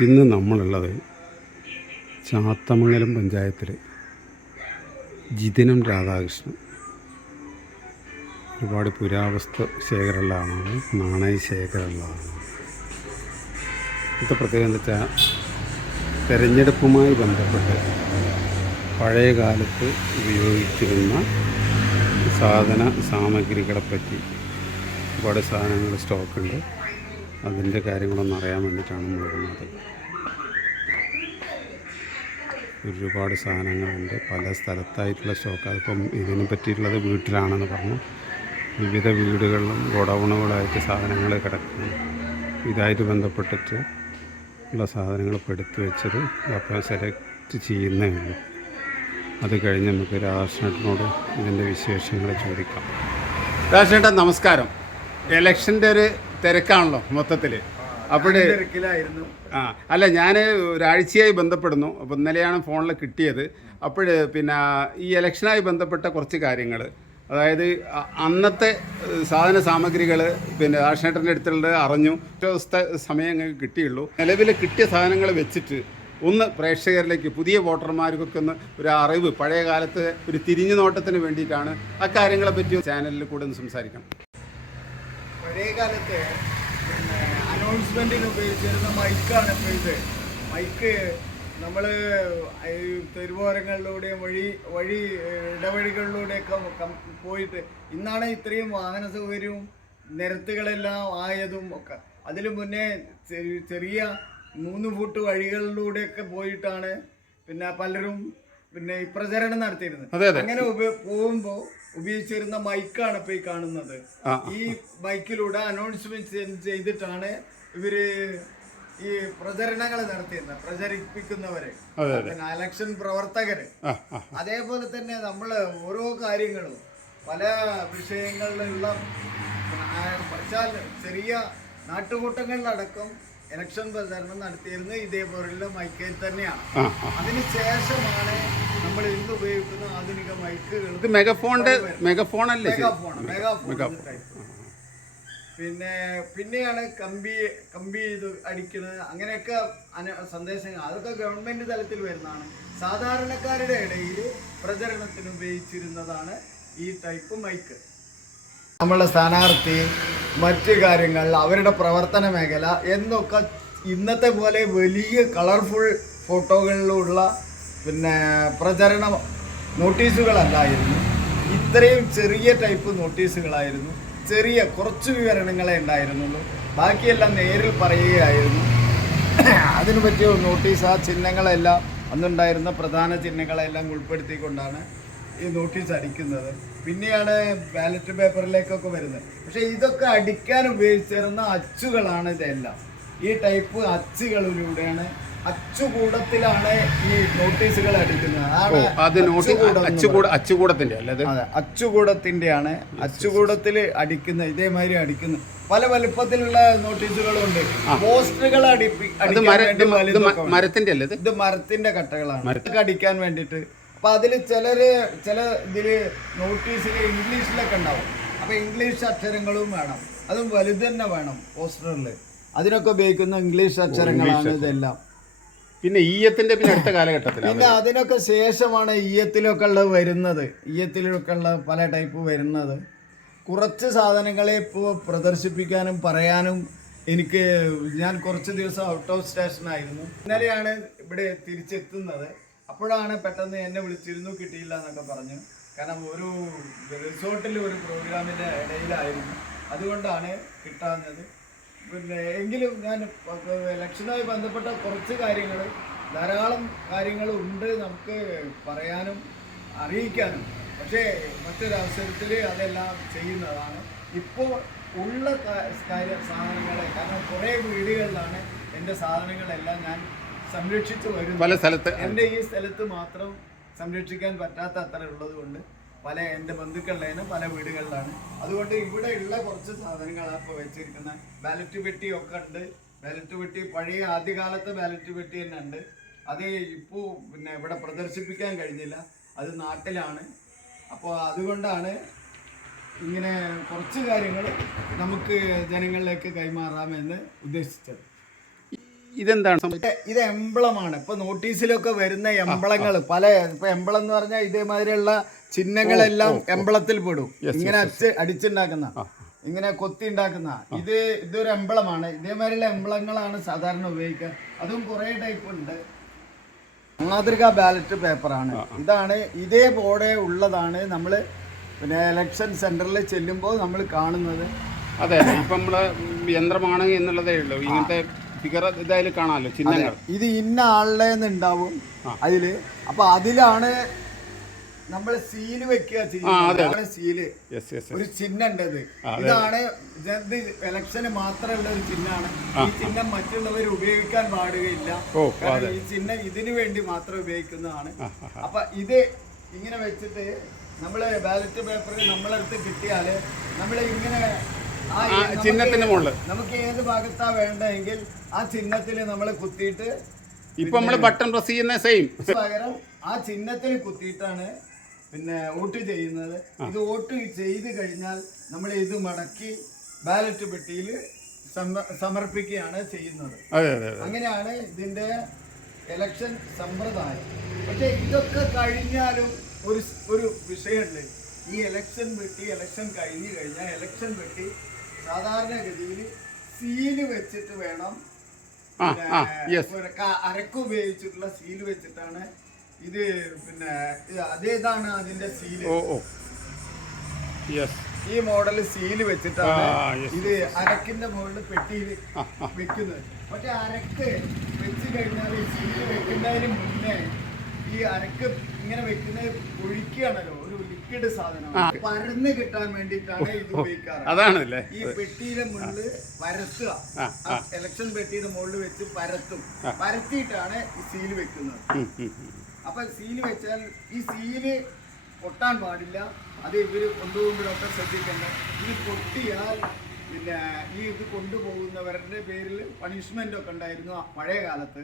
ഇന്ന് നമ്മളുള്ളത് ചാത്തമംഗലം പഞ്ചായത്തിൽ ജിതിനം രാധാകൃഷ്ണൻ. ഒരുപാട് പുരാവസ്തു ശേഖരമുള്ള ആളാണ് നാണയ ശേഖരമുള്ള ആളാണ് ഇന്നത്തെ പ്രത്യേകത വെച്ചാൽ തെരഞ്ഞെടുപ്പുമായി ബന്ധപ്പെട്ട് പഴയ കാലത്ത് ഉപയോഗിച്ചിരുന്ന സാധന സാമഗ്രികളെപ്പറ്റി ഒരുപാട് സാധനങ്ങൾ സ്റ്റോക്കുണ്ട്. അതിന്റെ കാര്യങ്ങളൊന്നും അറിയാൻ വേണ്ടിയിട്ടാണ് നമ്മൾ വന്നത്. ഒരുപാട് സാധനങ്ങളുണ്ട്. പല സ്ഥലത്തായിട്ടുള്ള സ്റ്റോക്ക്. അതിപ്പം ഇതിനെ പറ്റിയിട്ടുള്ളത് വീട്ടിലാണെന്ന് പറഞ്ഞു. വിവിധ വീടുകളിലും ഗോഡൗണുകളായിട്ട് സാധനങ്ങൾ കിടക്കുന്നു. ഇതായിട്ട് ബന്ധപ്പെട്ടിട്ട് ഉള്ള സാധനങ്ങൾ എടുത്തു വെച്ചത് അപ്പോൾ സെലക്ട് ചെയ്യുന്നേ ഉള്ളൂ. അത് കഴിഞ്ഞ് നമുക്ക് രാധാകൃഷ്ണനോട് ഇതിന്റെ വിശേഷങ്ങൾ ചോദിക്കാം. രാധാകൃഷ്ണേട്ടൻ നമസ്കാരം. ഇലക്ഷന്റെ ഒരു തിരക്കാണല്ലോ മൊത്തത്തിൽ അപ്പോഴേ ആ അല്ല ഞാൻ ഒരാഴ്ചയായി ബന്ധപ്പെടുന്നു. അപ്പോൾ ഇന്നലെയാണ് ഫോണിൽ കിട്ടിയത്. അപ്പോൾ പിന്നെ ഈ ഇലക്ഷനായി ബന്ധപ്പെട്ട കുറച്ച് കാര്യങ്ങൾ അതായത് അന്നത്തെ സാധന സാമഗ്രികൾ പിന്നെ രാഷ്ട്രേട്ടന്റെ അടുത്തുള്ള അറിഞ്ഞു. ഒറ്റ ദിവസത്തെ സമയം ഞങ്ങൾക്ക് കിട്ടിയുള്ളൂ. നിലവിൽ കിട്ടിയ സാധനങ്ങൾ വെച്ചിട്ട് ഒന്ന് പ്രേക്ഷകരിലേക്ക് പുതിയ വോട്ടർമാർക്കൊക്കെ ഒന്ന് ഒരു അറിവ് പഴയ കാലത്തെ ഒരു തിരിഞ്ഞു നോട്ടത്തിന് വേണ്ടിയിട്ടാണ് ആ കാര്യങ്ങളെ പറ്റി ചാനലിൽ കൂടെ ഒന്ന് സംസാരിക്കണം. പഴയ കാലത്ത് പിന്നെ അനൗൺസ്മെന്റിന് ഉപയോഗിച്ചിരുന്ന മൈക്കാണ് ഇപ്പോൾ ഇത്. മൈക്ക് നമ്മൾ തെരുവോരങ്ങളിലൂടെയും വഴി വഴി ഇടവഴികളിലൂടെയൊക്കെ പോയിട്ട് ഇന്നാണ് ഇത്രയും വാഹന സൗകര്യവും നിരത്തുകളെല്ലാം ആയതും ഒക്കെ. അതിൽ മുന്നേ ചെറിയ മൂന്ന് ഫുട്ട് വഴികളിലൂടെയൊക്കെ പോയിട്ടാണ് പിന്നെ പലരും പിന്നെ പ്രചരണം നടത്തിയിരുന്നത്. അങ്ങനെ പോകുമ്പോൾ ഉപയോഗിച്ചിരുന്ന മൈക്കാണ് ഇപ്പൊ ഈ കാണുന്നത്. ഈ മൈക്കിലൂടെ അനൗൺസ്മെന്റ് ചെയ്തിട്ടാണ് ഇവർ ഈ പ്രചരണങ്ങൾ നടത്തിയിരുന്നത് പ്രചരിപ്പിക്കുന്നവര്. അലക്ഷൻ പിന്നെ പ്രവർത്തകര്. അതേപോലെ തന്നെ നമ്മൾ ഓരോ കാര്യങ്ങളും പല വിഷയങ്ങളിലുള്ള ആ, വെച്ചാൽ ചെറിയ നാട്ടുകൂട്ടങ്ങളിലടക്കം ഇലക്ഷൻ പ്രചരണം നടത്തിയിരുന്നത് ഇതേപോലുള്ള മൈക്കയിൽ തന്നെയാണ്. അതിനുശേഷമാണ് നമ്മൾ ഇന്ന് ഉപയോഗിക്കുന്ന? ആധുനിക മൈക്കുകൾ ഇത് മെഗഫോണിന്റെ മെഗഫോൺ അല്ലേ മെഗാഫോൺ മെഗാഫോൺ പിന്നെ പിന്നെയാണ് കമ്പി കമ്പി ഇത് അടിക്കുന്നത്. അങ്ങനെയൊക്കെ സന്ദേശങ്ങൾ. അതൊക്കെ ഗവൺമെന്റ് തലത്തിൽ വരുന്നതാണ്. സാധാരണക്കാരുടെ ഇടയിൽ പ്രചരണത്തിന് ഉപയോഗിച്ചിരുന്നതാണ് ഈ ടൈപ്പ് മൈക്ക്. നമ്മളെ സ്ഥാനാർത്ഥി മറ്റ് കാര്യങ്ങൾ അവരുടെ പ്രവർത്തന മേഖല എന്നൊക്കെ ഇന്നത്തെ പോലെ വലിയ കളർഫുൾ ഫോട്ടോകളിലുള്ള പിന്നെ പ്രചരണ നോട്ടീസുകളല്ലായിരുന്നു. ഇത്രയും ചെറിയ ടൈപ്പ് നോട്ടീസുകളായിരുന്നു. ചെറിയ കുറച്ച് വിവരണങ്ങളെ ഉണ്ടായിരുന്നുള്ളൂ. ബാക്കിയെല്ലാം നേരിൽ പറയുകയായിരുന്നു. അതിനു പറ്റിയ നോട്ടീസ് ആ ചിഹ്നങ്ങളെല്ലാം അന്നുണ്ടായിരുന്ന പ്രധാന ചിഹ്നങ്ങളെല്ലാം ഉൾപ്പെടുത്തിക്കൊണ്ടാണ് ഈ നോട്ടീസ് അടിക്കുന്നത്. പിന്നെയാണ് ബാലറ്റ് പേപ്പറിലേക്കൊക്കെ വരുന്നത്. പക്ഷേ ഇതൊക്കെ അടിക്കാൻ ഉപയോഗിച്ചിരുന്ന അച്ചുകളാണ് ഇതെല്ലാം. ഈ ടൈപ്പ് അച്ചുകളിലൂടെയാണ് അച്ചുകൂടത്തിലാണ് ഈ നോട്ടീസുകൾ അടിക്കുന്നത്. ഓ അതാണ് അത് നോട്ടി അച്ചുകൂടം എന്ന് അച്ചുകൂട അച്ചുകൂടത്തിന്റെ അല്ലേ അത്? അതെ അച്ചുകൂടത്തിന്റെയാണ് അച്ചുകൂടത്തിൽ അടിക്കുന്ന ഇതേമാതിരി അടിക്കുന്ന പല വലുപ്പത്തിലുള്ള നോട്ടീസുകളുണ്ട്. പോസ്റ്ററുകൾ മരത്തിന്റെ അല്ലേ ഇത്? ഇത് മരത്തിന്റെ കട്ടകളാണ്. മരത്തൊക്കെ അടിക്കാൻ വേണ്ടിയിട്ട്. അപ്പൊ അതിൽ ചിലര് ചില ഇതിൽ നോട്ടീസിൽ ഇംഗ്ലീഷിലൊക്കെ ഉണ്ടാവും. അപ്പൊ ഇംഗ്ലീഷ് അക്ഷരങ്ങളും വേണം. അതും വലുത് തന്നെ വേണം പോസ്റ്ററിൽ അതിനൊക്കെ ഉപയോഗിക്കുന്ന ഇംഗ്ലീഷ് അക്ഷരങ്ങളാണ് ഇതെല്ലാം. പിന്നെ ഈയത്തിന്റെ പിന്നെ അടുത്ത കാലഘട്ടത്തിൽ പിന്നെ അതിനൊക്കെ ശേഷമാണ് ഈയത്തിലൊക്കെ ഉള്ളത് വരുന്നത്. ഈയത്തിലൊക്കെ ഉള്ള പല ടൈപ്പ് വരുന്നത്. കുറച്ച് സാധനങ്ങളെ ഇപ്പോൾ പ്രദർശിപ്പിക്കാനും പറയാനും എനിക്ക് ഞാൻ കുറച്ച് ദിവസം ഔട്ട് ഓഫ് സ്റ്റേഷനായിരുന്നു ഇന്നലെയാണ് ഇവിടെ തിരിച്ചെത്തുന്നത്. അപ്പോഴാണ് പെട്ടെന്ന് എന്നെ വിളിച്ചിരുന്നു കിട്ടിയില്ല എന്നൊക്കെ പറഞ്ഞു. കാരണം ഒരു റിസോർട്ടിൽ ഒരു പ്രോഗ്രാമിന്റെ ഇടയിലായിരുന്നു. അതുകൊണ്ടാണ് കിട്ടാഞ്ഞത്. പിന്നെ എങ്കിലും ഞാൻ ഇലക്ഷനുമായി ബന്ധപ്പെട്ട കുറച്ച് കാര്യങ്ങൾ ധാരാളം കാര്യങ്ങൾ ഉണ്ട് നമുക്ക് പറയാനും അറിയിക്കാനും. പക്ഷേ മറ്റൊരവസരത്തിൽ അതെല്ലാം ചെയ്യുന്നതാണ്. ഇപ്പോൾ ഉള്ള കാര്യ സാധനങ്ങളെ കാരണം കുറേ വീടുകളിലാണ് എന്റെ സാധനങ്ങളെല്ലാം ഞാൻ സംരക്ഷിച്ചു വരുന്നത്. പല സ്ഥലത്ത്. എന്റെ ഈ സ്ഥലത്ത് മാത്രം സംരക്ഷിക്കാൻ പറ്റാത്ത അത്ര ഉള്ളത് കൊണ്ട് പല എന്റെ ബന്ധുക്കളുടെ പല വീടുകളിലാണ്. അതുകൊണ്ട് ഇവിടെ ഉള്ള കുറച്ച് സാധനങ്ങളാണ് ഇപ്പോൾ വെച്ചിരിക്കുന്ന ബാലറ്റ് പെട്ടി ഒക്കെ ഉണ്ട്. ബാലറ്റ് പെട്ടി പഴയ ആദ്യകാലത്തെ ബാലറ്റ് പെട്ടി തന്നെ ഉണ്ട്. അത് ഇപ്പോൾ പിന്നെ ഇവിടെ പ്രദർശിപ്പിക്കാൻ കഴിഞ്ഞില്ല. അത് നാട്ടിലാണ്. അപ്പോൾ അതുകൊണ്ടാണ് ഇങ്ങനെ കുറച്ച് കാര്യങ്ങൾ നമുക്ക് ജനങ്ങളിലേക്ക് കൈമാറാമെന്ന് ഉദ്ദേശിച്ചത്. ഇതെന്താണ്? ഇത് എംബ്ലമാണ്. ഇപ്പൊ നോട്ടീസിലൊക്കെ വരുന്ന എംബ്ലങ്ങൾ പല ഇപ്പൊ എംബ്ലം എന്ന് പറഞ്ഞാൽ ഇതേമാതിരിയുള്ള ചിഹ്നങ്ങളെല്ലാം എമ്പളത്തിൽ പെടും. ഇങ്ങനെ അച്ച് അടിച്ചുണ്ടാക്കുന്ന ഇങ്ങനെ കൊത്തി ഉണ്ടാക്കുന്ന ഇത് ഇതൊരു എംബ്ലമാണ് ഇതേമാതിരിയുള്ള എംബ്ലങ്ങളാണ് സാധാരണ ഉപയോഗിക്കുക. അതും കുറേ ടൈപ്പ് ഉണ്ട്. മാതൃക ബാലറ്റ് പേപ്പറാണ് ഇതാണ് ഇതേപോലെ ഉള്ളതാണ് നമ്മൾ പിന്നെ ഇലക്ഷൻ സെന്ററിൽ ചെല്ലുമ്പോൾ നമ്മൾ കാണുന്നത്. അതെ ഇപ്പം നമ്മൾ യന്ത്രമാണ് എന്നുള്ളതേ ഉള്ളൂ. ഇങ്ങനത്തെ ഫിഗർ ഇതായാലും കാണാമല്ലോ ചിഹ്നങ്ങൾ. ഇത് ഇന്ന ആളുടെ ഉണ്ടാവും അതിൽ. അപ്പൊ അതിലാണ് നമ്മൾ സീൽ വെക്കുക ചെയ്യുന്നത് സീൽ. ഒരു ചിഹ്നം ഇതാണ് ഇത് ഇലക്ഷന് മാത്രമുള്ള ഒരു ചിഹ്നമാണ്. ഈ ചിഹ്നം മറ്റുള്ളവർ ഉപയോഗിക്കാൻ പാടുകയില്ല. കാരണം ഈ ചിഹ്നം ഇതിനു വേണ്ടി മാത്രം ഉപയോഗിക്കുന്നതാണ്. അപ്പൊ ഇത് ഇങ്ങനെ വെച്ചിട്ട് നമ്മൾ ബാലറ്റ് പേപ്പർ നമ്മളടുത്ത് കിട്ടിയാൽ നമ്മൾ ഇങ്ങനെ ചിഹ്നത്തിന്റെ മുകളിൽ നമുക്ക് ഏത് ഭാഗത്താ വേണ്ടതെങ്കിൽ ആ ചിഹ്നത്തിൽ നമ്മൾ കുത്തിയിട്ട് ഇപ്പൊ നമ്മൾ ബട്ടൺ പ്രസ് ചെയ്യുന്ന സെയിം പകരം ആ ചിഹ്നത്തിൽ കുത്തിയിട്ടാണ് പിന്നെ വോട്ട് ചെയ്യുന്നത്. ഇത് വോട്ട് ചെയ്ത് കഴിഞ്ഞാൽ നമ്മൾ ഇത് മടക്കി ബാലറ്റ് പെട്ടിയിൽ സമർപ്പിക്കുകയാണ് ചെയ്യുന്നത്. അങ്ങനെയാണ് ഇതിന്റെ ഇലക്ഷൻ സമ്പ്രദായം. പക്ഷെ ഇതൊക്കെ കഴിഞ്ഞാലും ഒരു ഒരു വിഷയമുണ്ട്. ഈ ഇലക്ഷൻ പെട്ടി ഇലക്ഷൻ കഴിഞ്ഞു കഴിഞ്ഞാൽ ഇലക്ഷൻ പെട്ടി സാധാരണഗതിയിൽ സീൽ വെച്ചിട്ട് വേണം ആ ആ യെസ് ഒരു ക- അരക്ക് സീൽ വെച്ചിട്ടാണ് ഇത് പിന്നെ അതേതാണ് അതിന്റെ സീൽ? ഓ ഓ. യെസ് ഈ മോഡൽ സീൽ വെച്ചിട്ടാണ് ഇത് അരക്കിന്റെ മുകളിൽ പെട്ടിയിൽ വെക്കുന്നത്. പക്ഷെ അരക്ക് വെച്ച് കഴിഞ്ഞാൽ സീൽ വെക്കുന്നതിന് മുന്നേ ഈ അരക്ക് ഇങ്ങനെ വെക്കുന്നത് ഒഴിക്കുകയാണല്ലോ ഒരു ലിക്വിഡ് സാധനം പരന്ന് കിട്ടാൻ വേണ്ടിയിട്ടാണ് ഇത് ഉപയോഗിക്കാറ്. അതാണല്ലേ? ഈ പെട്ടിയുടെ മുകളിൽ പരത്തുക ഇലക്ഷൻ പെട്ടിയുടെ മുകളിൽ വെച്ച് പരത്തും. പരത്തിയിട്ടാണ് ഈ സീൽ വെക്കുന്നത്. അപ്പൊ സീൽ വെച്ചാൽ ഈ സീൽ പൊട്ടാൻ പാടില്ല. അത് ഇവർ കൊണ്ടുപോകുമ്പോഴൊക്കെ ശ്രദ്ധിക്കേണ്ടത് ഇത് പൊട്ടിയാൽ പിന്നെ ഈ ഇത് കൊണ്ടുപോകുന്നവരുടെ പേരിൽ പണിഷ്മെന്റ് ഒക്കെ ഉണ്ടായിരുന്നു ആ പഴയ കാലത്ത്.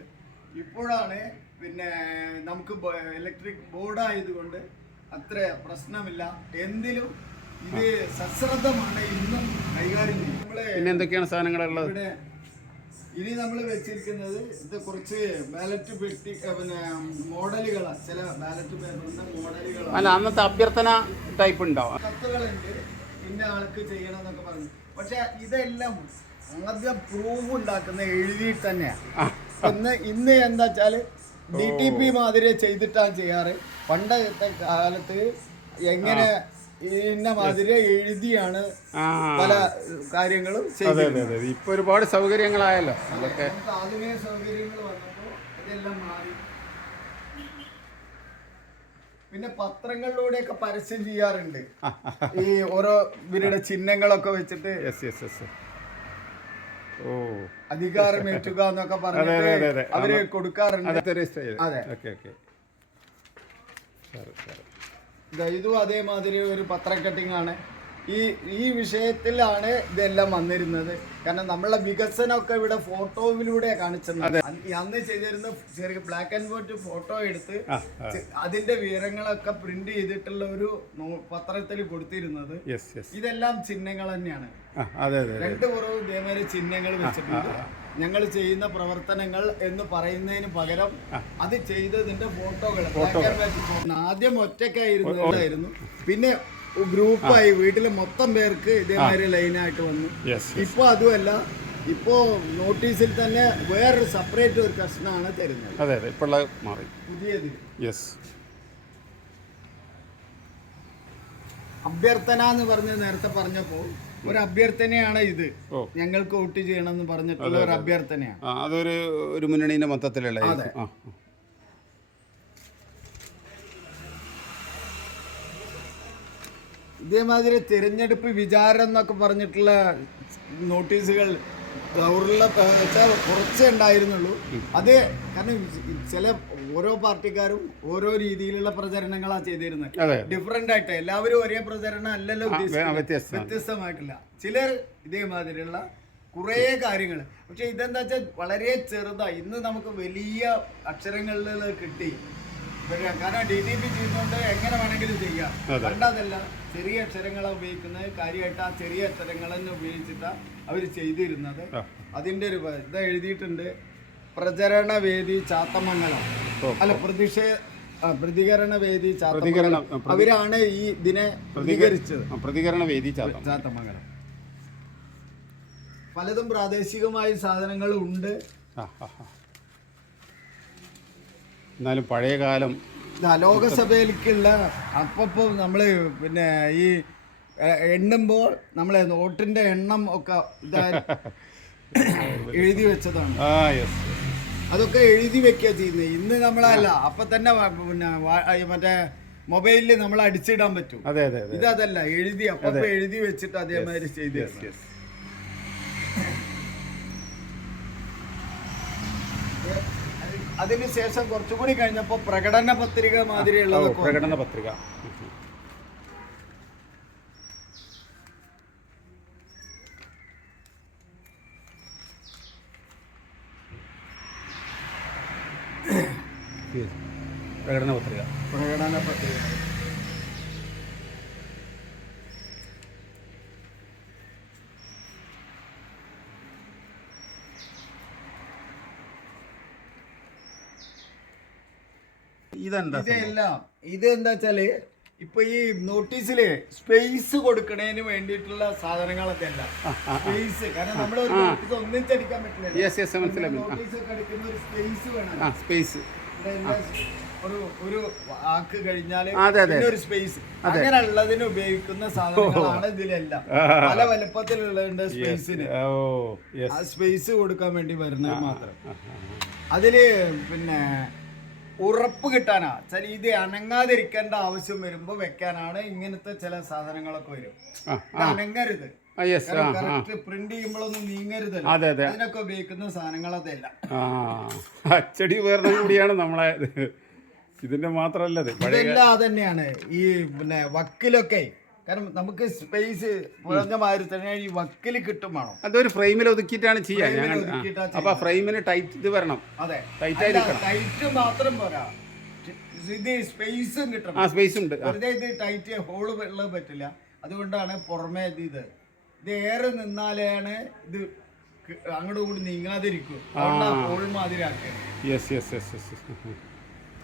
ഇപ്പോഴാണ് പിന്നെ നമുക്ക് ഇലക്ട്രിക് ബോർഡായതുകൊണ്ട് അത്ര പ്രശ്നമില്ല. എന്തിലും ഇത് സശ്രദ്ധമാണ് ഇന്നും കൈകാര്യം ചെയ്യുന്നത്. പിന്നെ എന്തൊക്കെയാണ് സാധനങ്ങളുള്ളത്? ഇവിടെ ഇനി നമ്മൾ വെച്ചിരിക്കുന്നത് ഇത് കുറച്ച് ബാലറ്റ് പെട്ടി പിന്നെ മോഡലുകളാണ് ചില ബാലറ്റ് പേപ്പറിന്റെ മോഡലുകൾ അല്ല അന്നത്തെ അഭ്യർത്ഥന ടൈപ്പ് ഉണ്ടാവും കത്തുകളുണ്ട്. ഇന്ന ആൾക്ക് ചെയ്യണം എന്നൊക്കെ പറഞ്ഞു. പക്ഷെ ഇതെല്ലാം ആദ്യം പ്രൂഫ് ഉണ്ടാക്കുന്ന എഴുതിയിട്ട് തന്നെയാണ് ഇന്ന് ഇന്ന് എന്താ വെച്ചാൽ ഡി ടി പി മാതിരി ചെയ്തിട്ടാണ് ചെയ്യാറ്. പണ്ടത്തെ കാലത്ത് എങ്ങനെ ഇന്ന മാതിരി എഴുതിയാണ് പല കാര്യങ്ങളും അതെ അതെ അതെ. ഇപ്പൊ ഒരുപാട് സൗകര്യങ്ങളായല്ലോ. അതൊക്കെ പിന്നെ ആധുനിക സൗകര്യങ്ങൾ വന്നപ്പോൾ ഇതെല്ലാം മാറി. പിന്നെ പത്രങ്ങളിലൂടെയൊക്കെ പരസ്യം ചെയ്യാറുണ്ട്. ഈ ഓരോ ഇവരുടെ ചിഹ്നങ്ങളൊക്കെ വെച്ചിട്ട് യെസ് യെസ് യെസ് ഓ. അധികാരമേറ്റുക എന്നൊക്കെ അതെ, അതെ, അതെ. പറഞ്ഞിട്ട് അവർ കൊടുക്കാറുണ്ട്. അതെ. ഓക്കെ ഓക്കെ സാറ് സാറ് ഇതും അതേമാതിരി ഒരു പത്ര കട്ടിങ്ങാണ് ആണ്. ഈ ഈ വിഷയത്തിലാണ് ഇതെല്ലാം വന്നിരുന്നത്. കാരണം നമ്മളെ വികസനമൊക്കെ ഇവിടെ ഫോട്ടോയിലൂടെ കാണിച്ചത് അന്ന് ചെയ്തിരുന്ന ചെറിയ ബ്ലാക്ക് ആൻഡ് വൈറ്റ് ഫോട്ടോ എടുത്ത് അതിന്റെ വിവരങ്ങളൊക്കെ പ്രിന്റ് ചെയ്തിട്ടുള്ള ഒരു പത്രത്തിൽ കൊടുത്തിരുന്നത്. ഇതെല്ലാം ചിഹ്നങ്ങൾ തന്നെയാണ്. രണ്ട് കുറവ് ഇതേമാതിരി ചിഹ്നങ്ങൾ വെച്ചിട്ടുണ്ട്. ഞങ്ങൾ ചെയ്യുന്ന പ്രവർത്തനങ്ങൾ എന്ന് പറയുന്നതിന് പകരം അത് ചെയ്തതിന്റെ ഫോട്ടോകൾ. ആദ്യം ഒറ്റക്കായിരുന്നു പിന്നെ ഗ്രൂപ്പായി വീട്ടിലെ മൊത്തം പേർക്ക് ഇതേമാതിരി ലൈനായിട്ട് വന്നു. ഇപ്പൊ അതുമല്ല ഇപ്പോ നോട്ടീസിൽ തന്നെ വേറൊരു സെപ്പറേറ്റ് ഒരു കഷ്ണമാണ് തരുന്നത്. അതെ അതെ മാറി. പുതിയത്. യെസ് അഭ്യർത്ഥന എന്ന് പറഞ്ഞ് നേരത്തെ പറഞ്ഞപ്പോൾ ഒരു അഭ്യർത്ഥനയാണ് ഇത്. ഞങ്ങൾക്ക് വോട്ട് ചെയ്യണം എന്ന് പറഞ്ഞിട്ടുള്ള ഒരു അഭ്യർത്ഥനയാണ്. അതൊരു ഒരു മുന്നണിന്റെ മൊത്തത്തിലുള്ള. ഇതേമാതിരി തിരഞ്ഞെടുപ്പ് വിചാരം എന്നൊക്കെ പറഞ്ഞിട്ടുള്ള നോട്ടീസുകൾ വെച്ചാൽ കുറച്ചേ ഉണ്ടായിരുന്നുള്ളൂ. അത് കാരണം ചില ഓരോ പാർട്ടിക്കാരും ഓരോ രീതിയിലുള്ള പ്രചരണങ്ങളാണ് ചെയ്തിരുന്നത്. ഡിഫറെന്റ് ആയിട്ട് എല്ലാവരും ഒരേ പ്രചരണം അല്ലല്ലോ വ്യത്യസ്തമായിട്ടില്ല ചിലർ ഇതേമാതിരിയുള്ള കുറേ കാര്യങ്ങൾ പക്ഷെ ഇതെന്താ വെച്ചാൽ വളരെ ചെറുതായി ഇന്ന് നമുക്ക് വലിയ അക്ഷരങ്ങളിൽ കിട്ടി. കാരണം ഡി ടി പി ചെയ്യുന്നതുകൊണ്ട് എങ്ങനെ വേണമെങ്കിലും ചെയ്യാം. കണ്ടതല്ല പണ്ടതല്ല ചെറിയ അക്ഷരങ്ങളാണ് ഉപയോഗിക്കുന്നത്. കാര്യമായിട്ട് ആ ചെറിയ അക്ഷരങ്ങൾ തന്നെ ഉപയോഗിച്ചിട്ടാണ് അവർ ചെയ്തിരുന്നത്. അതിന്റെ ഒരു ഇതാ എഴുതിയിട്ടുണ്ട്. പ്രചരണവേദി ചാത്തമംഗലം. അല്ല പ്രതിഷേ പ്രതികരണ വേദി പ്രതികരണം, അവരാണ് ഈ ഇതിനെ പ്രതികരിച്ചത് പ്രതികരണ വേദി ചാത്തം ചാത്തമംഗലം. പലതും പ്രാദേശികമായ സാധനങ്ങൾ ഉണ്ട്. എന്നാലും പഴയ കാലം ലോകസഭയിലേക്കുള്ള അപ്പപ്പോ നമ്മൾ പിന്നെ ഈ എണ്ണുമ്പോൾ നമ്മളെ നോട്ടിന്റെ എണ്ണം ഒക്കെ ഇതാ എഴുതി വെച്ചതാണ്. ആ യെസ്. അതൊക്കെ എഴുതി വെക്കുക ചെയ്യുന്നത് ഇന്ന് നമ്മളല്ല അപ്പൊ തന്നെ പിന്നെ മറ്റേ മൊബൈലിൽ നമ്മൾ അടിച്ചിടാൻ പറ്റും. അതെ അതെ ഇത് അതല്ല എഴുതി അപ്പൊ എഴുതി വെച്ചിട്ട് അതേമാതിരി ചെയ്ത് അതിനുശേഷം കുറച്ചുകൂടി കഴിഞ്ഞപ്പോ പ്രകടന പത്രിക മാതിരിയുള്ള മാതിരിയുള്ളതൊക്കെ. പ്രകടന പത്രിക. പ്രകടന പത്രിക. പ്രകടന പത്രിക. ഇതെന്താ? ഇതെല്ലാം ഇത് എന്താ വെച്ചാൽ ഇപ്പൊ ഈ നോട്ടീസിൽ സ്പേസ് കൊടുക്കണതിന് വേണ്ടിയിട്ടുള്ള സാധനങ്ങളൊക്കെ അല്ല സ്പേസ് കാരണം നമ്മൾ ഒരു നോട്ടീസ് ഒന്നിച്ചടിക്കാൻ പറ്റില്ല നോട്ടീസ് ഒക്കെ അടിക്കുന്ന ഒരു സ്പേസ് വേണം. സ്പേസ് ഒരു ഒരു വാക്ക്. പിന്നെ ഒരു സ്പേസ് അങ്ങനെയുള്ളതിന് ഉപയോഗിക്കുന്ന സാധനങ്ങളാണ് ഇതിലെല്ലാം. പല വലുപ്പത്തിലുള്ളതുണ്ട് സ്പേസിന് ആ സ്പേസ് കൊടുക്കാൻ വേണ്ടി വരുന്നത് മാത്രം. അതിൽ പിന്നെ ഉറപ്പ് കിട്ടാനാ. ചില ഇത് അനങ്ങാതിരിക്കേണ്ട ആവശ്യം വരുമ്പോ വെക്കാനാണ് ഇങ്ങനത്തെ ചില സാധനങ്ങളൊക്കെ വരും. അനങ്ങരുത്. പ്രിന്റ് ചെയ്യുമ്പോഴൊന്നും നീങ്ങരുതല്ലോ. അതെ അതെ. അതിനൊക്കെ ഉപയോഗിക്കുന്ന സാധനങ്ങൾ അതല്ല. ആ അച്ചടി ഉപകരണം കൂടിയാണ് നമ്മളെ ഇത്. ഇതിന്റെ മാത്രല്ല ഇതെല്ലാം തന്നെയാണ് ഈ പിന്നെ വക്കിലൊക്കെ. കാരണം നമുക്ക് സ്പേസ് കുറഞ്ഞ മാതിരി തന്നെ ഈ വക്കിൽ കിട്ടും വേണം. അതൊരു ഫ്രെയിമിൽ ഒതുക്കിയിട്ടാണ് ചെയ്യാൻ ഒതുക്കിയിട്ടാ അപ്പൊ ഫ്രെയിമിന് ടൈറ്റ് ഇത് വരണം. അതെ. ടൈറ്റ് ആയിരിക്കണം. ടൈറ്റ് മാത്രം പോരാ. ഇത് സ്പേസും കിട്ടണം. ആ സ്പേസ് ഉണ്ട്. വെറുതെ ഇത് ടൈറ്റ് ഹോൾ വെള്ളം പറ്റില്ല. അതുകൊണ്ടാണ് പുറമേ ഇത് ഇത് ഇത് ഏറെ നിന്നാലാണ് ഇത് അങ്ങോട്ടും കൂടി നീങ്ങാതിരിക്കും. യെസ് യെസ് യെസ് യെസ്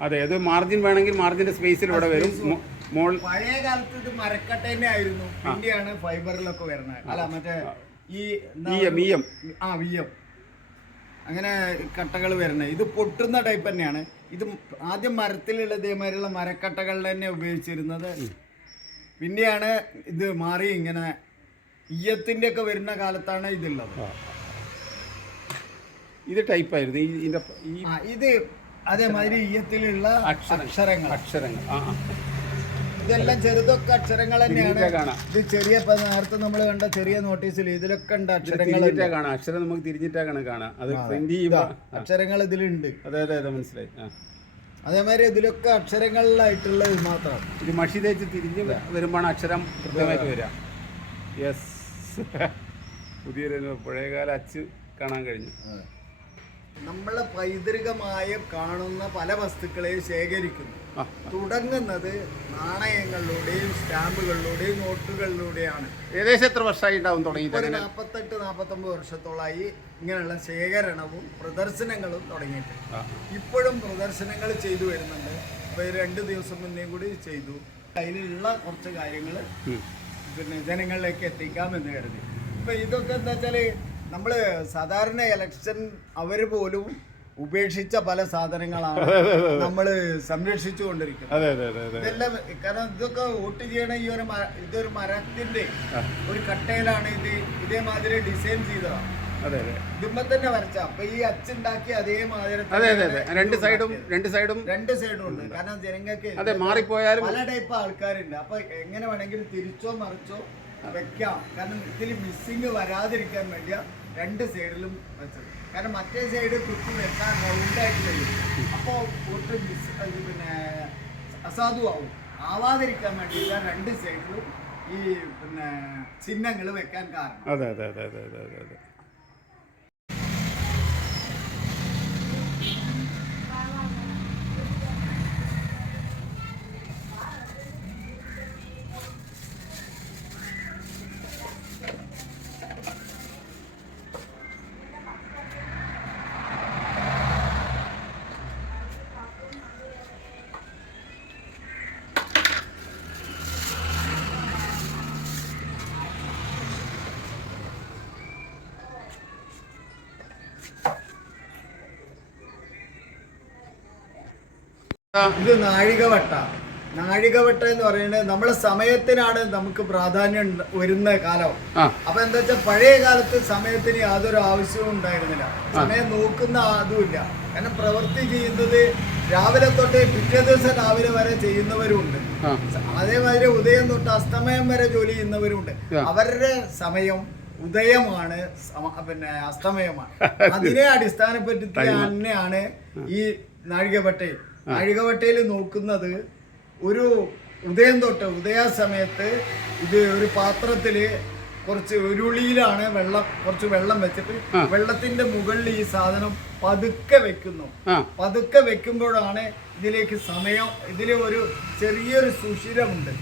അതെ അത് മാർജിൻ വേണമെങ്കിൽ മാർജിന്റെ സ്പേസിൽ ഇവിടെ വരും. പഴയ കാലത്ത് ഇത് മരക്കട്ട തന്നെ ആയിരുന്നു പിന്നെയാണ് ഫൈബറിലൊക്കെ വരുന്നത്. അല്ല മറ്റേ ഈ ആ വിയം അങ്ങനെ കട്ടകൾ വരുന്നത്. ഇത് പൊട്ടുന്ന ടൈപ്പ് തന്നെയാണ്. ഇത് ആദ്യം മരത്തിലുള്ള ഇതേമാതിരിയുള്ള മരക്കട്ടകൾ തന്നെ ഉപയോഗിച്ചിരുന്നത്. പിന്നെയാണ് ഇത് മാറി ഇങ്ങനെ ഈയത്തിന്റെ ഒക്കെ വരുന്ന കാലത്താണ് ഇതുള്ളത്. ഇത് ടൈപ്പായിരുന്നു. ആയിരുന്നു ഇതിന്റെ ഈ ആ ഇത് അതേമാതിരി ഈയത്തിലുള്ള അക്ഷരം. അക്ഷരങ്ങൾ. അക്ഷരങ്ങൾ. ഇതെല്ലാം ചെറുതൊക്കെ അക്ഷരങ്ങൾ തന്നെയാണ്. ഇത് ചെറിയ നേരത്തെ നമ്മൾ കണ്ട ചെറിയ നോട്ടീസിൽ ഇതിലൊക്കെ ഉണ്ട് അക്ഷരങ്ങൾ കാണാം. അക്ഷരം നമുക്ക് തിരിഞ്ഞിട്ടാ കാണാം. അത് പ്രിന്റ് ചെയ്യുമ്പോൾ അക്ഷരങ്ങൾ ഇതിലുണ്ട്. അതെ അതെ അതെ മനസ്സിലായി. അതേമാതിരി ഇതിലൊക്കെ അക്ഷരങ്ങളിലായിട്ടുള്ള ഇത് മാത്രം. ഇത് മഷി തേച്ച് തിരിഞ്ഞ് വരുമ്പോഴാണ് അക്ഷരം കൃത്യമായിട്ട് വരിക. യെസ് പുതിയൊരു പഴയകാല അച്ച് കാണാൻ കഴിഞ്ഞു. നമ്മളെ പൈതൃകമായ കാണുന്ന പല വസ്തുക്കളെയും ശേഖരിക്കുന്നു. തുടങ്ങുന്നത് നാണയങ്ങളിലൂടെയും സ്റ്റാമ്പുകളിലൂടെയും നോട്ടുകളിലൂടെയാണ്. ഏകദേശം എത്ര വർഷമായി ഉണ്ടാവും തുടങ്ങി ഒരു നാൽപ്പത്തെട്ട് നാൽപ്പത്തൊമ്പത് വർഷത്തോളമായി ഇങ്ങനെയുള്ള ശേഖരണവും പ്രദർശനങ്ങളും തുടങ്ങിയിട്ടുണ്ട്. ഇപ്പോഴും പ്രദർശനങ്ങൾ ചെയ്തു വരുന്നുണ്ട്. ഇപ്പോൾ രണ്ട് ദിവസം മുന്നേ കൂടി ചെയ്തു. അതിലുള്ള കുറച്ച് കാര്യങ്ങൾ. പിന്നെ ജനങ്ങളിലേക്ക് എത്തിക്കാമെന്ന് കരുതി. ഇപ്പൊ ഇതൊക്കെ എന്താ വെച്ചാൽ നമ്മൾ സാധാരണ ഇലക്ഷൻ അവർ പോലും ഉപേക്ഷിച്ച പല സാധനങ്ങളാണ് നമ്മൾ സംരക്ഷിച്ചു കൊണ്ടിരിക്കുന്നത്. ഇതെല്ലാം കാരണം ഇതൊക്കെ വോട്ട് ചെയ്യണ ഈ ഒരു ഇതൊരു മരത്തിന്റെ ഒരു കട്ടയിലാണ് ഇത് ഇതേമാതിരി ഡിസൈൻ ചെയ്തതാണ്. ഇതുമ്പോ തന്നെ വരച്ച. അപ്പൊ ഈ അച്ചുണ്ടാക്കി അതേമാതിരി അതെ അതെ അതെ. രണ്ട് സൈഡും രണ്ട് സൈഡും രണ്ട് സൈഡും ഉണ്ട്. കാരണം ജനങ്ങൾക്ക് അതെ മാറിപ്പോയാലും പല ടൈപ്പ് ആൾക്കാരുണ്ട്. അപ്പൊ എങ്ങനെ വേണമെങ്കിലും തിരിച്ചോ മറിച്ചോ വെക്കാം. കാരണം ഇതിൽ മിസ്സിങ് വരാതിരിക്കാൻ വേണ്ടിയാ രണ്ട് സൈഡിലും വെച്ചത്. കാരണം മറ്റേ സൈഡ് കുത്തി വെക്കാൻ റൗണ്ടായിട്ട് കഴിയും അപ്പോൾ ഒട്ട് മിസ് പിന്നെ അസാധുവാകും ആവാതിരിക്കാൻ വേണ്ടിയിട്ടാണ് രണ്ട് സൈഡിലും ഈ പിന്നെ ചിഹ്നങ്ങൾ വെക്കാൻ കാരണം. അതെ അതെ അതെ അതെ അതെ അതെ. ഇത് നാഴികവട്ട. നാഴികവട്ട എന്ന് പറയുന്നത് നമ്മളെ സമയത്തിനാണ് നമുക്ക് പ്രാധാന്യം വരുന്ന കാലം. അപ്പൊ എന്താ വെച്ചാൽ പഴയ കാലത്ത് സമയത്തിന് യാതൊരു ആവശ്യവും ഉണ്ടായിരുന്നില്ല. സമയം നോക്കുന്ന അതുമില്ല. കാരണം പ്രവൃത്തി ചെയ്യുന്നത് രാവിലെ തൊട്ട് പിറ്റേ ദിവസം രാവിലെ വരെ ചെയ്യുന്നവരുണ്ട് അതേമാതിരി ഉദയം തൊട്ട് അസ്തമയം വരെ ജോലി ചെയ്യുന്നവരുണ്ട്. അവരുടെ സമയം ഉദയമാണ് പിന്നെ അസ്തമയമാണ്. അതിനെ അടിസ്ഥാനപ്പെടുത്തി തന്നെയാണ് ഈ നാഴികവട്ടയിൽ നാഴികവട്ടയിൽ നോക്കുന്നത് ഒരു ഉദയം തൊട്ട് ഉദയ സമയത്ത് ഇത് ഒരു പാത്രത്തിൽ കുറച്ച് ഉരുളിയിലാണ് വെള്ളം കുറച്ച് വെള്ളം വെച്ചിട്ട് വെള്ളത്തിന്റെ മുകളിൽ ഈ സാധനം പതുക്കെ വെക്കുന്നു. പതുക്കെ വെക്കുമ്പോഴാണ് ഇതിലേക്ക് സമയം ഇതിൽ ഒരു ചെറിയൊരു സുഷിരമുണ്ട്.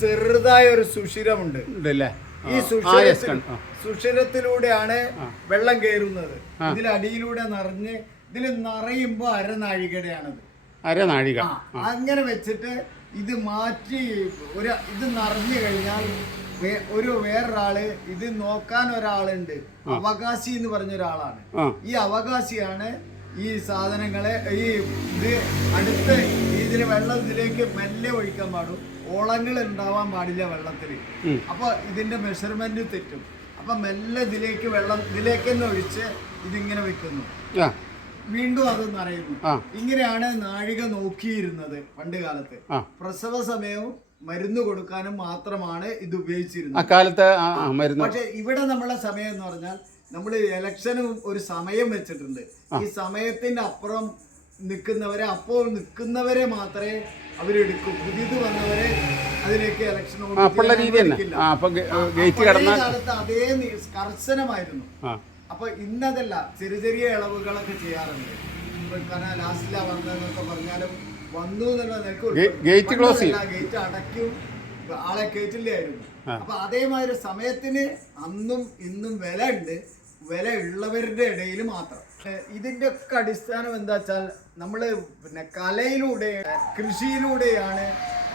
ചെറുതായ ഒരു സുഷിരമുണ്ട് ഈ സുഷിര സുഷിരത്തിൽ സുഷിരത്തിലൂടെയാണ് വെള്ളം കയറുന്നത് ഇതിലടിയിലൂടെ നിറഞ്ഞ് ഇതിൽ നിറയുമ്പോ അരനാഴികയുടെയാണത്. അരനാഴിക. ആ, അങ്ങനെ വെച്ചിട്ട് ഇത് മാറ്റി ഒരു ഇത് നിറഞ്ഞു കഴിഞ്ഞാൽ വേ- ഒരു വേറൊരാൾ ഇത് നോക്കാൻ ഒരാളുണ്ട്. അവകാശി എന്ന് പറഞ്ഞ ഒരാളാണ്. ആ. ഈ അവകാശിയാണ് ഈ സാധനങ്ങളെ ഈ ഇത് അടുത്ത് ഇതിന് വെള്ളം ഇതിലേക്ക് മെല്ലെ ഒഴിക്കാൻ പാടും. ഓളങ്ങൾ ഉണ്ടാവാൻ പാടില്ല വെള്ളത്തിൽ ഉം. അപ്പൊ ഇതിന്റെ മെഷർമെന്റ് തെറ്റും. അപ്പൊ മെല്ലെ ഇതിലേക്ക് വെള്ളം ഇതിലേക്ക് തന്നെ ഒഴിച്ച് ഇതിങ്ങനെ വെക്കുന്നു. ആ. വീണ്ടും അത് നിറയുന്നു ഇങ്ങനെയാണ് നാഴിക നോക്കിയിരുന്നത് പണ്ട് കാലത്ത്. പ്രസവ സമയവും മരുന്ന് കൊടുക്കാനും മാത്രമാണ് ഇത് ഉപയോഗിച്ചിരുന്നത്. അക്കാലത്ത് പക്ഷെ ഇവിടെ നമ്മളെ സമയം എന്ന് പറഞ്ഞാൽ നമ്മൾ ഇലക്ഷന് ഒരു സമയം വെച്ചിട്ടുണ്ട്. ഈ സമയത്തിന്റെ അപ്പുറം നിൽക്കുന്നവരെ അപ്പോൾ നിൽക്കുന്നവരെ മാത്രമേ അവരെടുക്കൂ പുതിയത് വന്നവരെ അതിലേക്ക് ഇലക്ഷൻ കാലത്ത് അതേ കർശനമായിരുന്നു. അപ്പൊ ഇന്നതല്ല ചെറിയ ചെറിയ ഇളവുകളൊക്കെ ചെയ്യാറുണ്ട്. കാരണം ലാസ്റ്റിലാ വന്നതെന്നൊക്കെ പറഞ്ഞാലും വന്നു എന്നുള്ള നിലയ്ക്ക് ഗേറ്റ് ക്ലോസ് ചെയ്യും. ഗേറ്റ് അടയ്ക്കും ആളെ കയറ്റില്ലായിരുന്നു ആ. അപ്പൊ അതേമാതിരി സമയത്തിന് അന്നും ഇന്നും വില ഉണ്ട് വില ഉള്ളവരുടെ ഇടയിൽ മാത്രം. ഇതിന്റെ ഒക്കെ അടിസ്ഥാനം എന്താ വെച്ചാൽ നമ്മൾ പിന്നെ കലയിലൂടെ കൃഷിയിലൂടെയാണ്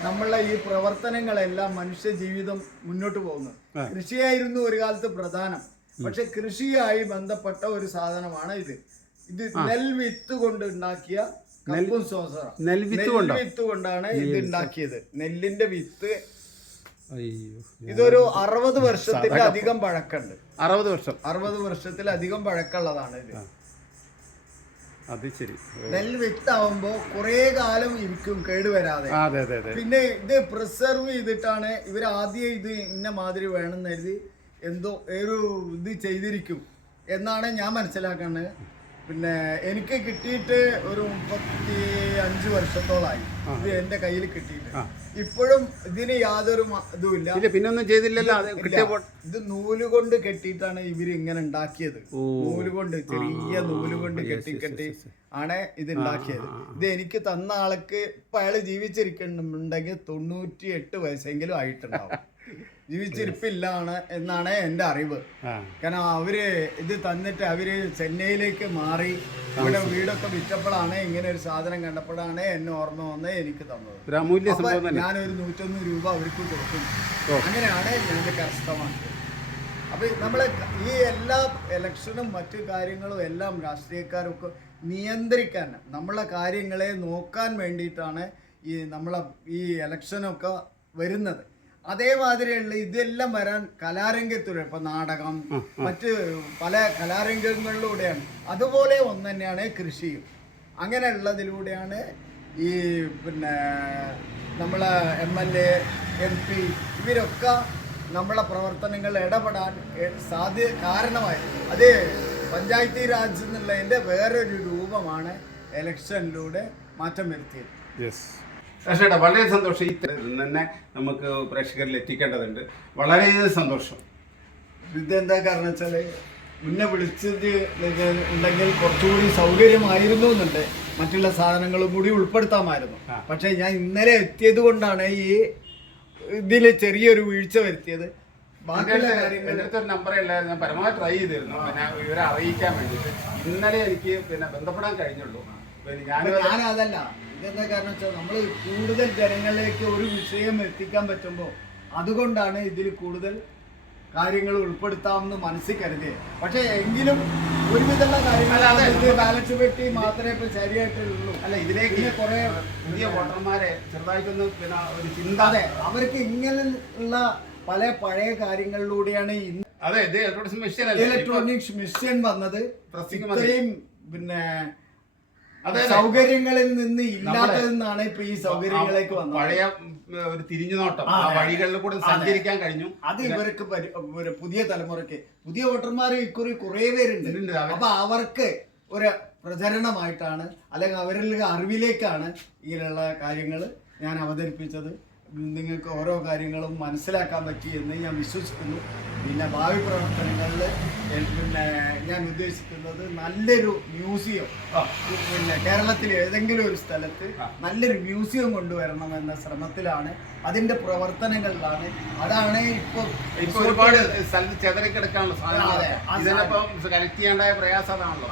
നമ്മളെ ഈ പ്രവർത്തനങ്ങളെല്ലാം മനുഷ്യ ജീവിതം മുന്നോട്ട് പോകുന്നത്. കൃഷിയായിരുന്നു ഒരു കാലത്ത് പ്രധാനം. പക്ഷെ കൃഷിയായി ബന്ധപ്പെട്ട ഒരു സാധനമാണ് ഇത്. ഇത് നെൽവിത്ത് കൊണ്ട് ഉണ്ടാക്കിയ കപ്പും സോസറ നെൽവിത്ത് വിത്ത് കൊണ്ടാണ് ഇത് ഉണ്ടാക്കിയത്. നെല്ലിന്റെ വിത്ത് ഇതൊരു അറുപത് വർഷത്തിലധികം പഴക്കമുണ്ട്. അറുപത് വർഷം. അറുപത് വർഷത്തിലധികം പഴക്കമുള്ളതാണ് ഇത്. അത് ശരി. നെൽ വിത്താവുമ്പോ കുറെ കാലം ഇരിക്കും കേടുവരാതെ പിന്നെ ഇത് പ്രിസർവ് ചെയ്തിട്ടാണ് ഇവർ ആദ്യം ഇത് ഇന്ന മാതിരി വേണമെന്ന് കരുതി എന്തോ ഒരു ഇത് ചെയ്തിരിക്കും എന്നാണ് ഞാൻ മനസ്സിലാക്കുന്നത് പിന്നെ എനിക്ക് കിട്ടിയിട്ട് ഒരു മുപ്പത്തി അഞ്ച് വർഷത്തോളായി. ഇത് എന്റെ കയ്യിൽ കിട്ടിയിട്ട്. ഇപ്പോഴും ഇതിന് യാതൊരു ഇതുമില്ല. പിന്നൊന്നും ചെയ്തില്ലല്ലോ ഇത് നൂൽ കൊണ്ട് കെട്ടിയിട്ടാണ് ഇവർ ഇങ്ങനെ ഉണ്ടാക്കിയത് നൂൽ കൊണ്ട് ചെറിയ നൂൽ കൊണ്ട് കെട്ടി കെട്ടി ആണ് ഇത് ഉണ്ടാക്കിയത്. ഇത് എനിക്ക് തന്ന ആൾക്ക് ഇപ്പൊ അയാൾ ജീവിച്ചിരിക്കുന്നുണ്ടെങ്കിൽ തൊണ്ണൂറ്റി എട്ട് വയസ്സെങ്കിലും ആയിട്ടുണ്ടാവും. ജീവിച്ചിരിപ്പില്ലാണ് എന്നാണ് എന്റെ അറിവ്. കാരണം അവർ ഇത് തന്നിട്ട് അവർ ചെന്നൈയിലേക്ക് മാറി ഇവിടെ വീടൊക്കെ വിറ്റപ്പോഴാണ് ഇങ്ങനെ ഒരു സാധനം കണ്ടപ്പോഴാണ് എന്നെ ഓർമ്മ വന്ന് എനിക്ക് തന്നത്. അപ്പൊ ഞാനൊരു നൂറ്റൊന്ന് രൂപ അവർക്ക് കൊടുക്കും. അങ്ങനെയാണ് ഞാൻ കരസ്ഥമാക്കിയത്. അപ്പൊ നമ്മളെ ഈ എല്ലാ ഇലക്ഷനും മറ്റു കാര്യങ്ങളും എല്ലാം രാഷ്ട്രീയക്കാരൊക്കെ നിയന്ത്രിക്കാൻ നമ്മളെ കാര്യങ്ങളെ നോക്കാൻ വേണ്ടിയിട്ടാണ് ഈ നമ്മളെ ഈ ഇലക്ഷനൊക്കെ വരുന്നത്. അതേമാതിരിയുള്ള ഇതെല്ലാം വരാൻ കലാരംഗത്തിലൂടെ ഇപ്പൊ നാടകം മറ്റ് പല കലാരംഗങ്ങളിലൂടെയാണ്. അതുപോലെ ഒന്ന് തന്നെയാണ് കൃഷിയും. അങ്ങനെയുള്ളതിലൂടെയാണ് ഈ പിന്നെ നമ്മളെ M L A M P ഇവരൊക്കെ നമ്മളെ പ്രവർത്തനങ്ങൾ ഇടപെടാൻ സാധ്യ കാരണമായി. അത് പഞ്ചായത്തി രാജ് എന്നുള്ളതിന്റെ വേറൊരു രൂപമാണ് എലക്ഷനിലൂടെ മാറ്റം വരുത്തിയത്. യെസ് പക്ഷേ വളരെ സന്തോഷം. ഈ തന്നെ നമുക്ക് പ്രേക്ഷകരിൽ എത്തിക്കേണ്ടതുണ്ട്. വളരെ സന്തോഷം. ഇതെന്താ കാരണം വെച്ചാൽ മുന്നേ വിളിച്ചത് ഉണ്ടെങ്കിൽ കുറച്ചുകൂടി സൗകര്യമായിരുന്നു എന്നുണ്ട് മറ്റുള്ള സാധനങ്ങളും കൂടി ഉൾപ്പെടുത്താമായിരുന്നു. പക്ഷെ ഞാൻ ഇന്നലെ എത്തിയത് കൊണ്ടാണ് ഈ ഇതിൽ ചെറിയൊരു വീഴ്ച വരുത്തിയത്. നമ്പർ ഞാൻ പരമാവധി ട്രൈ ചെയ്തിരുന്നു. പിന്നെ ഇവരെ അറിയിക്കാൻ വേണ്ടിയിട്ട്. ഇന്നലെ എനിക്ക് പിന്നെ ബന്ധപ്പെടാൻ കഴിഞ്ഞുള്ളൂ. ഞാൻ അതല്ല ഇതെന്താ കാരണം വെച്ചാൽ നമ്മൾ കൂടുതൽ ജനങ്ങളിലേക്ക് ഒരു വിഷയം എത്തിക്കാൻ പറ്റുമ്പോൾ അതുകൊണ്ടാണ് ഇതിൽ കൂടുതൽ കാര്യങ്ങൾ ഉൾപ്പെടുത്താമെന്ന് മനസ്സിൽ കരുതിയത് പക്ഷേ എങ്കിലും ഒരുവിധമുള്ള കാര്യങ്ങൾ ബാലൻസ് പെട്ടി മാത്രമേ ഇപ്പൊ ശരിയായിട്ടുള്ളൂ. അല്ല ഇതിലേക്ക് കുറെ പുതിയ വോട്ടർമാരെ ചെറുതായിട്ടൊന്ന് പിന്നെ ഒരു ചിന്ത. അതെ അവർക്ക് ഇങ്ങനെയുള്ള പല പഴയ കാര്യങ്ങളിലൂടെയാണ് ഇന്ന് അതെ ഇലക്ട്രോണിക്സ് മെഷീൻ വന്നത്. ഇത്രയും പിന്നെ. സൗകര്യങ്ങളിൽ നിന്ന് ഇല്ലാത്തതെന്നാണ് ഇപ്പൊ ഈ സൗകര്യങ്ങളിലേക്ക് വന്നത്. പഴയ ഒരു തിരിഞ്ഞു നോട്ടം ആ, വഴികളിൽ കൂടെ സഞ്ചരിക്കാൻ കഴിഞ്ഞു. അത് ഇവർക്ക് പുതിയ തലമുറയ്ക്ക് പുതിയ വോട്ടർമാർ ഇക്കുറി കുറെ പേരുണ്ട്. അപ്പൊ അവർക്ക് ഒരു പ്രചരണമായിട്ടാണ് അല്ലെങ്കിൽ അവരിൽ അറിവിലേക്കാണ് ഇങ്ങനെയുള്ള കാര്യങ്ങൾ ഞാൻ അവതരിപ്പിച്ചത്. നിങ്ങൾക്ക് ഓരോ കാര്യങ്ങളും മനസ്സിലാക്കാൻ പറ്റി എന്ന് ഞാൻ വിശ്വസിക്കുന്നു. പിന്നെ ഭാവി പ്രവർത്തനങ്ങളിൽ പിന്നെ ഞാൻ ഉദ്ദേശിക്കുന്നത് നല്ലൊരു മ്യൂസിയം. പിന്നെ കേരളത്തിൽ ഏതെങ്കിലും ഒരു സ്ഥലത്ത് നല്ലൊരു മ്യൂസിയം കൊണ്ടുവരണം എന്ന ശ്രമത്തിലാണ്. അതിന്റെ പ്രവർത്തനങ്ങളിലാണ്. അതാണ് ഇപ്പോൾ ഇപ്പൊ ഒരുപാട് സ്ഥലത്ത് ചെതറിക്കിടക്കാനുള്ള പ്രയാസം അതാണല്ലോ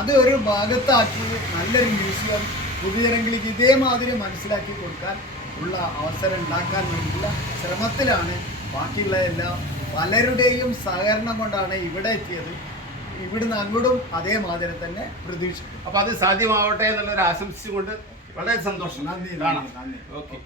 അത്. ഒരു ഭാഗത്താക്കി നല്ലൊരു മ്യൂസിയം. പൊതുജനങ്ങൾക്ക് ഇതേമാതിരി മനസ്സിലാക്കി കൊടുക്കാൻ ഉള്ള അവസരം ഉണ്ടാക്കാൻ വേണ്ടിയുള്ള ശ്രമത്തിലാണ് ബാക്കിയുള്ള എല്ലാം പലരുടെയും സഹകരണം കൊണ്ടാണ് ഇവിടെ എത്തിയത്. ഇവിടുന്ന് അങ്ങോട്ടും അതേമാതിരി തന്നെ പ്രതീക്ഷിക്കും അപ്പൊ അത് സാധ്യമാവട്ടെ എന്നുള്ളൊരു ആശംസിച്ചുകൊണ്ട് വളരെ സന്തോഷം. നന്ദി കാണാം. ഓക്കെ.